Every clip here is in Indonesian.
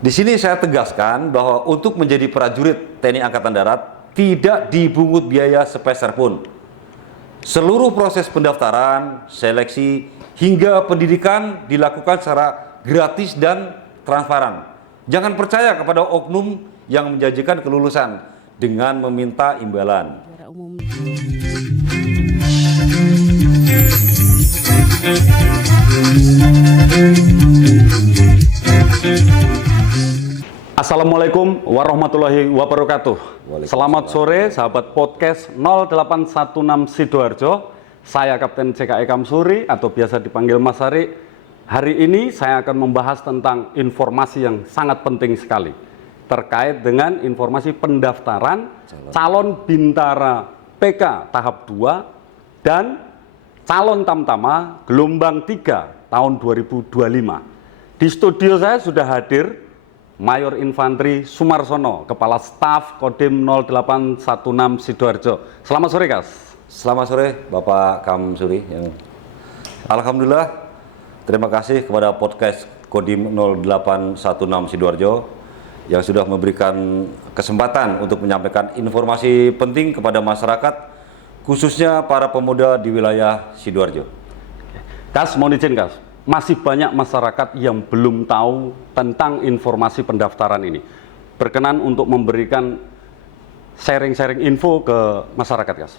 Di sini saya tegaskan bahwa untuk menjadi prajurit TNI Angkatan Darat tidak dipungut biaya sepeser pun. Seluruh proses pendaftaran, seleksi, hingga pendidikan dilakukan secara gratis dan transparan. Jangan percaya kepada oknum yang menjanjikan kelulusan dengan meminta imbalan. Assalamualaikum warahmatullahi wabarakatuh. Selamat sore sahabat podcast 0816 Sidoarjo. Saya Kapten CKE Kamsuri atau biasa dipanggil Mas Hari. Hari ini saya akan membahas tentang informasi yang sangat penting sekali terkait dengan informasi pendaftaran calon bintara PK tahap 2 dan calon tamtama gelombang 3 tahun 2025. Di studio saya sudah hadir Mayor Infantri Sumarsono, Kepala Staf Kodim 0816 Sidoarjo. Selamat sore, Kas. Selamat sore, Bapak Kamsuri. Alhamdulillah, terima kasih kepada podcast Kodim 0816 Sidoarjo yang sudah memberikan kesempatan untuk menyampaikan informasi penting kepada masyarakat, khususnya para pemuda di wilayah Sidoarjo. Kas, mohon izin, Kas. Masih banyak masyarakat yang belum tahu tentang informasi pendaftaran ini. Berkenan untuk memberikan sharing-sharing info ke masyarakat, Kas.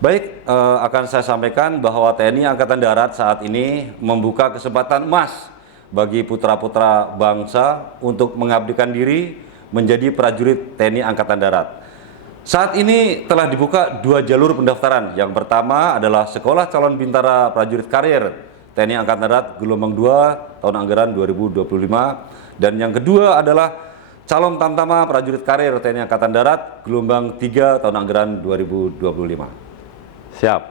Baik, akan saya sampaikan bahwa TNI Angkatan Darat saat ini membuka kesempatan emas bagi putra-putra bangsa untuk mengabdikan diri menjadi prajurit TNI Angkatan Darat. Saat ini telah dibuka 2 jalur pendaftaran. Yang pertama adalah Sekolah Calon Bintara Prajurit Karir TNI Angkatan Darat gelombang 2 tahun anggaran 2025, dan yang kedua adalah calon tamtama prajurit karir TNI Angkatan Darat gelombang 3 tahun anggaran 2025. Siap.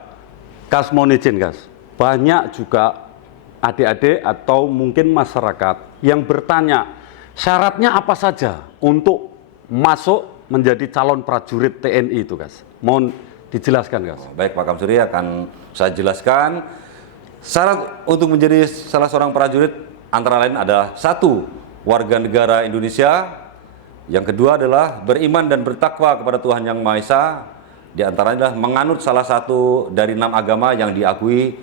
Kas, mohon izin, Kas. Banyak juga adik-adik atau mungkin masyarakat yang bertanya syaratnya apa saja untuk masuk menjadi calon prajurit TNI itu, Kas. Mohon dijelaskan, Kas. Baik, Pak Kamsuri, akan saya jelaskan. Syarat untuk menjadi salah seorang prajurit antara lain adalah 1. Warga negara Indonesia. Yang kedua adalah beriman dan bertakwa kepada Tuhan Yang Maha Esa. Di antaranya adalah menganut salah satu dari 6 agama yang diakui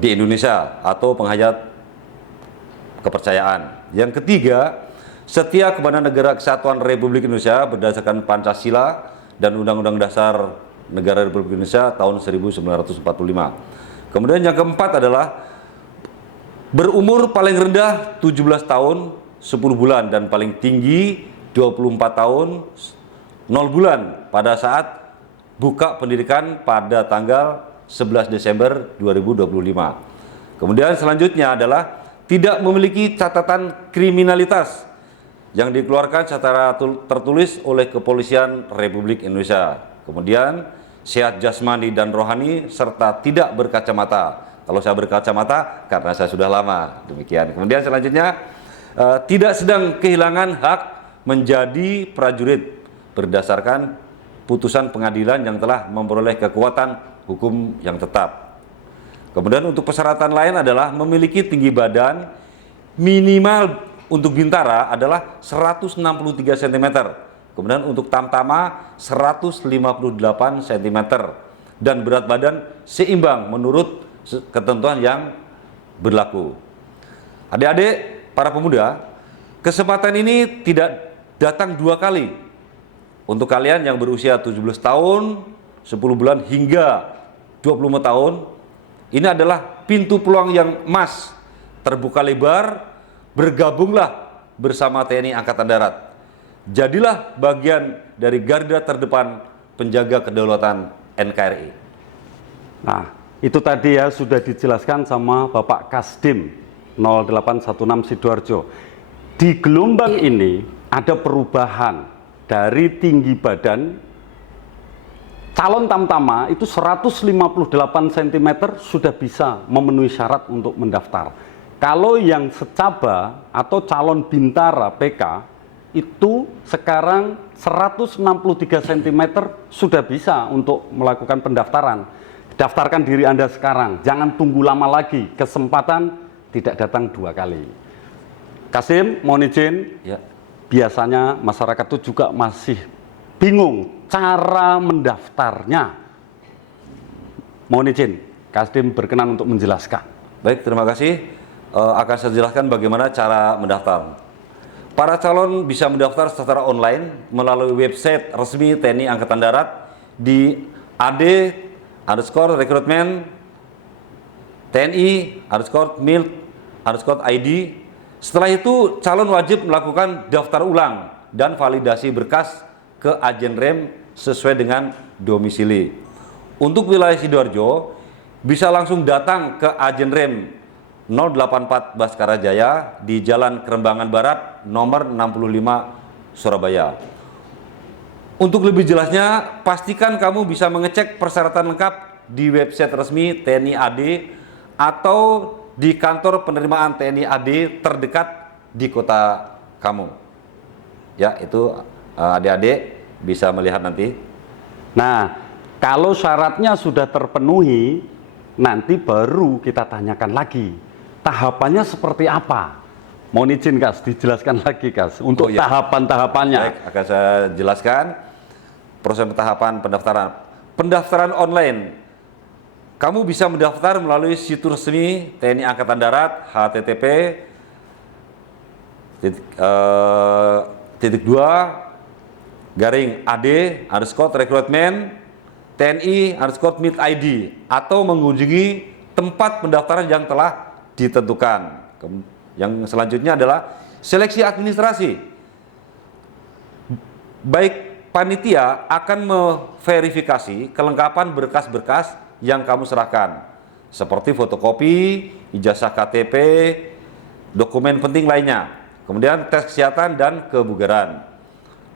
di Indonesia atau penghayat kepercayaan. Yang ketiga, setia kepada Negara Kesatuan Republik Indonesia berdasarkan Pancasila dan Undang-Undang Dasar Negara Republik Indonesia tahun 1945. Kemudian yang keempat adalah berumur paling rendah 17 tahun 10 bulan dan paling tinggi 24 tahun 0 bulan pada saat buka pendidikan pada tanggal 11 Desember 2025. Kemudian selanjutnya adalah tidak memiliki catatan kriminalitas yang dikeluarkan secara tertulis oleh Kepolisian Republik Indonesia. Kemudian sehat jasmani dan rohani serta tidak berkacamata. Kalau saya berkacamata karena saya sudah lama, demikian. Kemudian selanjutnya tidak sedang kehilangan hak menjadi prajurit berdasarkan putusan pengadilan yang telah memperoleh kekuatan hukum yang tetap. Kemudian untuk persyaratan lain adalah memiliki tinggi badan minimal untuk bintara adalah 163 cm. Kemudian untuk tamtama 158 cm dan berat badan seimbang menurut ketentuan yang berlaku. Adik-adik, para pemuda, kesempatan ini tidak datang 2 kali. Untuk kalian yang berusia 17 tahun, 10 bulan hingga 25 tahun, ini adalah pintu peluang yang emas, terbuka lebar, bergabunglah bersama TNI Angkatan Darat. Jadilah bagian dari garda terdepan penjaga kedaulatan NKRI. Nah, itu tadi ya sudah dijelaskan sama Bapak Kasdim 0816 Sidoarjo. Di gelombang ini ada perubahan dari tinggi badan calon tamtama itu 158 cm sudah bisa memenuhi syarat untuk mendaftar. Kalau yang secaba atau calon bintara PK itu sekarang 163 cm sudah bisa untuk melakukan pendaftaran. Daftarkan diri Anda sekarang, jangan tunggu lama lagi, kesempatan tidak datang 2 kali. Kasim, mohon izin, Ya. biasanya masyarakat itu juga masih bingung cara mendaftarnya. Mohon izin, Kasim berkenan untuk menjelaskan. Baik, terima kasih. Akan saya jelaskan bagaimana cara mendaftar. Para calon bisa mendaftar secara online melalui website resmi TNI Angkatan Darat di ad_rekrutmen TNI_mil_id. Setelah itu, calon wajib melakukan daftar ulang dan validasi berkas ke Agen Rem sesuai dengan domisili. Untuk wilayah Sidoarjo, bisa langsung datang ke Agen Rem 084 Baskara Jaya di Jalan Kerembangan Barat nomor 65 Surabaya. Untuk lebih jelasnya, pastikan kamu bisa mengecek persyaratan lengkap di website resmi TNI AD atau di kantor penerimaan TNI AD terdekat di kota kamu. Ya, itu adik-adik bisa melihat nanti. Nah, kalau syaratnya sudah terpenuhi, nanti baru kita tanyakan lagi. Tahapannya seperti apa? Mohon izin, Kas, dijelaskan lagi, Kas, untuk ya. tahapan-tahapannya. Baik, akan saya jelaskan proses tahapan pendaftaran. Pendaftaran online. Kamu bisa mendaftar melalui situs resmi TNI Angkatan Darat http://ad_rekrutmen TNI_mil_id atau mengunjungi tempat pendaftaran yang telah ditentukan. Yang selanjutnya adalah seleksi administrasi. Baik panitia akan memverifikasi kelengkapan berkas-berkas yang kamu serahkan, seperti fotokopi, ijazah KTP, dokumen penting lainnya, kemudian tes kesehatan dan kebugaran.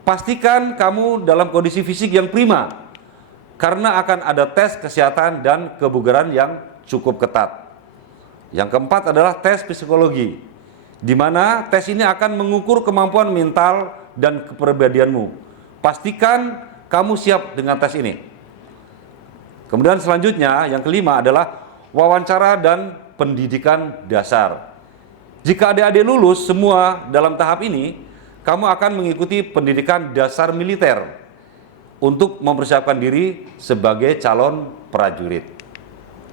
Pastikan kamu dalam kondisi fisik yang prima, karena akan ada tes kesehatan dan kebugaran yang cukup ketat. Yang keempat adalah tes psikologi, di mana tes ini akan mengukur kemampuan mental dan kepribadianmu. Pastikan kamu siap dengan tes ini. Kemudian selanjutnya, yang kelima adalah wawancara dan pendidikan dasar. Jika adik-adik lulus semua dalam tahap ini, kamu akan mengikuti pendidikan dasar militer untuk mempersiapkan diri sebagai calon prajurit.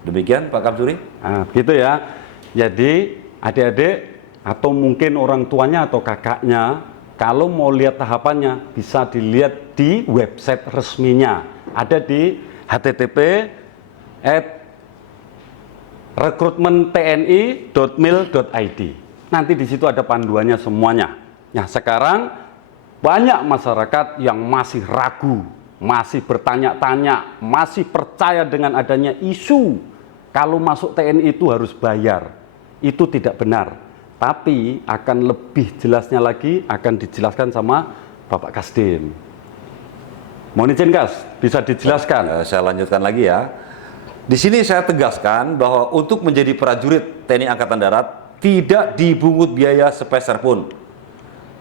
Demikian Pak Kamsuri. Nah, begitu ya. Jadi adik-adik atau mungkin orang tuanya atau kakaknya, kalau mau lihat tahapannya bisa dilihat di website resminya. Ada di http://rekrutmentni.mil.id. Nanti di situ ada panduannya semuanya. Nah, sekarang banyak masyarakat yang masih ragu, masih bertanya-tanya, masih percaya dengan adanya isu kalau masuk TNI itu harus bayar. Itu tidak benar. Tapi akan lebih jelasnya lagi akan dijelaskan sama Bapak Kasdim. Mohon izin, Kas, bisa dijelaskan? Saya lanjutkan lagi ya. Di sini saya tegaskan bahwa untuk menjadi prajurit TNI Angkatan Darat tidak dipungut biaya sepeser pun.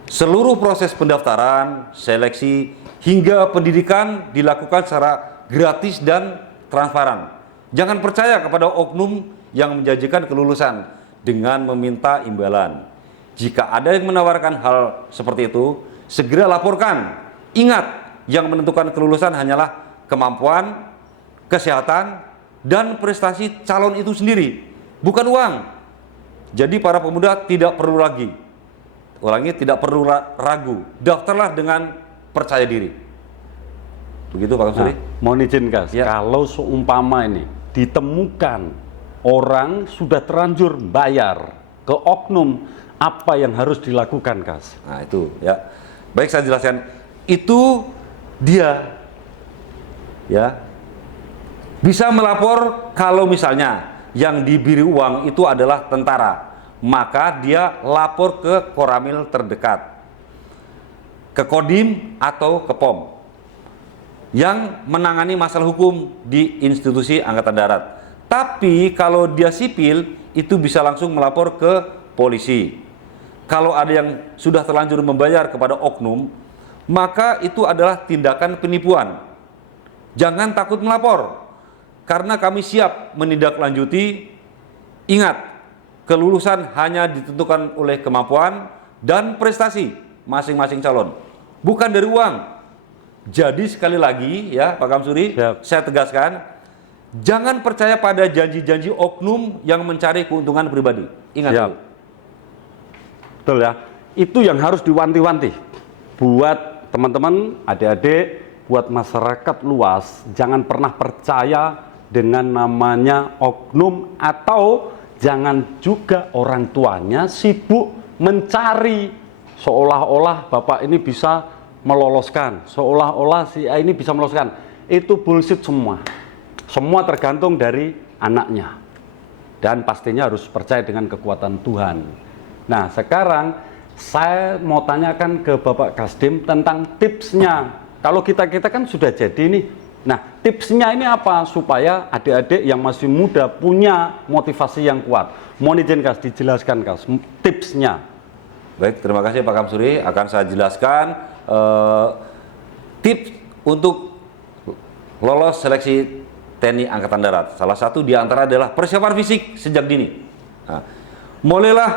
Seluruh proses pendaftaran, seleksi, hingga pendidikan dilakukan secara gratis dan transparan. Jangan percaya kepada oknum yang menjanjikan kelulusan dengan meminta imbalan. Jika ada yang menawarkan hal seperti itu, segera laporkan. Ingat, yang menentukan kelulusan hanyalah kemampuan, kesehatan, dan prestasi calon itu sendiri, bukan uang. Jadi para pemuda tidak perlu lagi, ulangi, tidak perlu ragu, daftarlah dengan percaya diri. Begitu Pak Kamsuri. Mohon izin, Kas, Ya. kalau seumpama ini ditemukan orang sudah terlanjur bayar ke oknum, apa yang harus dilakukan, Kas? Nah itu ya. Baik, saya jelaskan. Itu dia ya bisa melapor kalau misalnya yang diberi uang itu adalah tentara, maka dia lapor ke Koramil terdekat, ke Kodim atau ke POM yang menangani masalah hukum di institusi Angkatan Darat. Tapi kalau dia sipil, itu bisa langsung melapor ke polisi. Kalau ada yang sudah terlanjur membayar kepada oknum, maka itu adalah tindakan penipuan. Jangan takut melapor, karena kami siap menindaklanjuti. Ingat, kelulusan hanya ditentukan oleh kemampuan dan prestasi masing-masing calon, bukan dari uang. Jadi sekali lagi ya Pak Kamsuri, saya tegaskan, jangan percaya pada janji-janji oknum yang mencari keuntungan pribadi. Ingat itu. Betul ya, itu yang harus diwanti-wanti buat teman-teman, adik-adik, buat masyarakat luas. Jangan pernah percaya dengan namanya oknum, atau jangan juga orang tuanya sibuk mencari seolah-olah bapak ini bisa meloloskan, seolah-olah si A ini bisa meloloskan. Itu bullshit semua. Semua tergantung dari anaknya. Dan pastinya harus percaya dengan kekuatan Tuhan. Nah, sekarang saya mau tanyakan ke Bapak Kasdim tentang tipsnya. Kalau kita kan sudah jadi nih. Nah, tipsnya ini apa supaya adik-adik yang masih muda punya motivasi yang kuat? Mohon izin Kas, dijelaskan Kas, tipsnya. Baik, terima kasih Pak Kamsuri. Akan saya jelaskan tips untuk lolos seleksi TNI Angkatan Darat. Salah satu di antara adalah persiapan fisik sejak dini. Nah, mulailah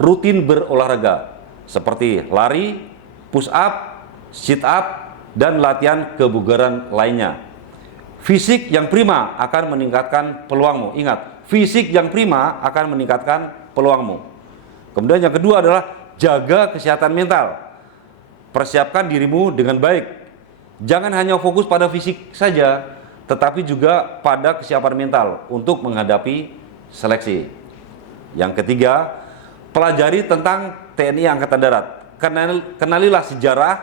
rutin berolahraga seperti lari, push up, sit up, dan latihan kebugaran lainnya. Fisik yang prima akan meningkatkan peluangmu. Ingat, fisik yang prima akan meningkatkan peluangmu. Kemudian yang kedua adalah jaga kesehatan mental. Persiapkan dirimu dengan baik. Jangan hanya fokus pada fisik saja, tetapi juga pada kesiapan mental untuk menghadapi seleksi. Yang ketiga, pelajari tentang TNI Angkatan Darat. Kenalilah sejarah,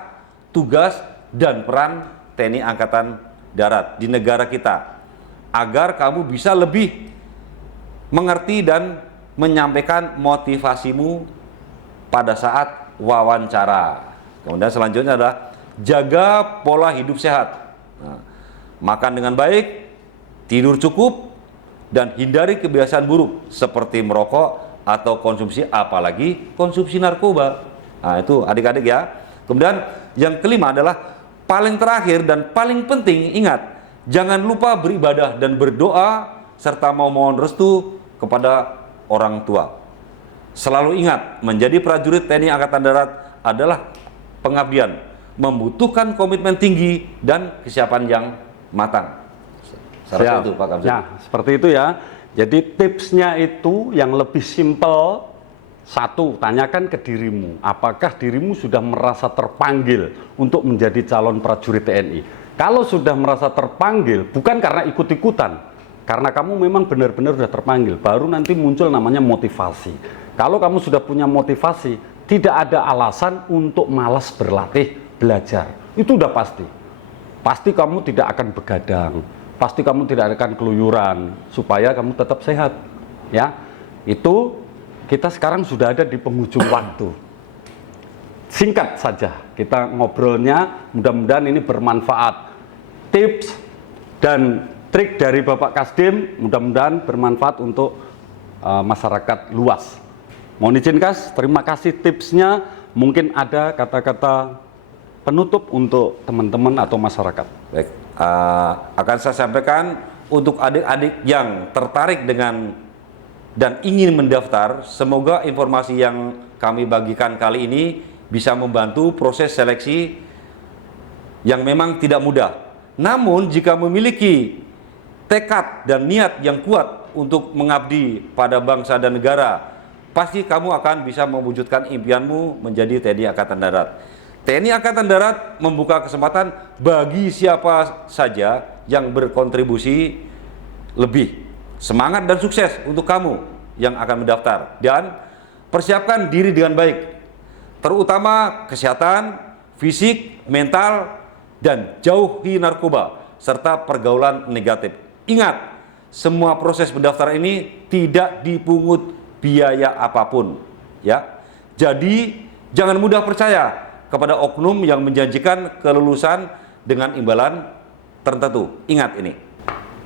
tugas, dan peran TNI Angkatan Darat di negara kita, agar kamu bisa lebih mengerti dan menyampaikan motivasimu pada saat wawancara. Kemudian selanjutnya adalah jaga pola hidup sehat. Nah, makan dengan baik, tidur cukup, dan hindari kebiasaan buruk seperti merokok atau konsumsi, apalagi konsumsi narkoba. Nah, itu adik-adik ya. Kemudian yang kelima adalah paling terakhir dan paling penting, ingat, jangan lupa beribadah dan berdoa serta mohon restu kepada orang tua. Selalu ingat, menjadi prajurit TNI Angkatan Darat adalah pengabdian, membutuhkan komitmen tinggi dan kesiapan yang matang. Itu Pak Kamsuri. Nah, seperti itu ya. Jadi tipsnya itu yang lebih simpel. Satu, tanyakan ke dirimu, apakah dirimu sudah merasa terpanggil untuk menjadi calon prajurit TNI. Kalau sudah merasa terpanggil, bukan karena ikut-ikutan, karena kamu memang benar-benar sudah terpanggil, baru nanti muncul namanya motivasi. Kalau kamu sudah punya motivasi, tidak ada alasan untuk malas berlatih, belajar. Itu udah pasti. Pasti kamu tidak akan begadang, pasti kamu tidak akan keluyuran, supaya kamu tetap sehat. Ya, itu kita sekarang sudah ada di penghujung waktu. Singkat saja kita ngobrolnya, mudah-mudahan ini bermanfaat. Tips dan trik dari Bapak Kasdim mudah-mudahan bermanfaat untuk masyarakat luas. Mohon izin Kas, terima kasih tipsnya. Mungkin ada kata-kata penutup untuk teman-teman atau masyarakat. Baik, akan saya sampaikan untuk adik-adik yang tertarik dengan dan ingin mendaftar, semoga informasi yang kami bagikan kali ini bisa membantu proses seleksi yang memang tidak mudah. Namun jika memiliki tekad dan niat yang kuat untuk mengabdi pada bangsa dan negara, pasti kamu akan bisa mewujudkan impianmu menjadi TNI Angkatan Darat. TNI Angkatan Darat membuka kesempatan bagi siapa saja yang berkontribusi lebih. Semangat dan sukses untuk kamu yang akan mendaftar, dan persiapkan diri dengan baik, terutama kesehatan, fisik, mental, dan jauhi narkoba serta pergaulan negatif. Ingat, semua proses pendaftaran ini tidak dipungut biaya apapun, ya. Jadi jangan mudah percaya kepada oknum yang menjanjikan kelulusan dengan imbalan tertentu. Ingat ini.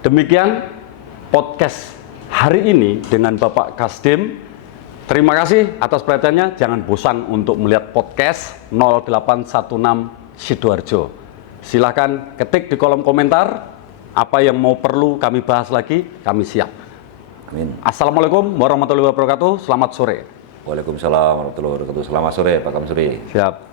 Demikian podcast hari ini dengan Bapak Kasdim. Terima kasih atas perhatiannya. Jangan bosan untuk melihat podcast 0816 Sidoarjo. Silahkan ketik di kolom komentar apa yang mau perlu kami bahas lagi, kami siap. Amin. Assalamualaikum warahmatullahi wabarakatuh. Selamat sore. Waalaikumsalam warahmatullahi wabarakatuh. Selamat sore Pak Kamsuri. Siap.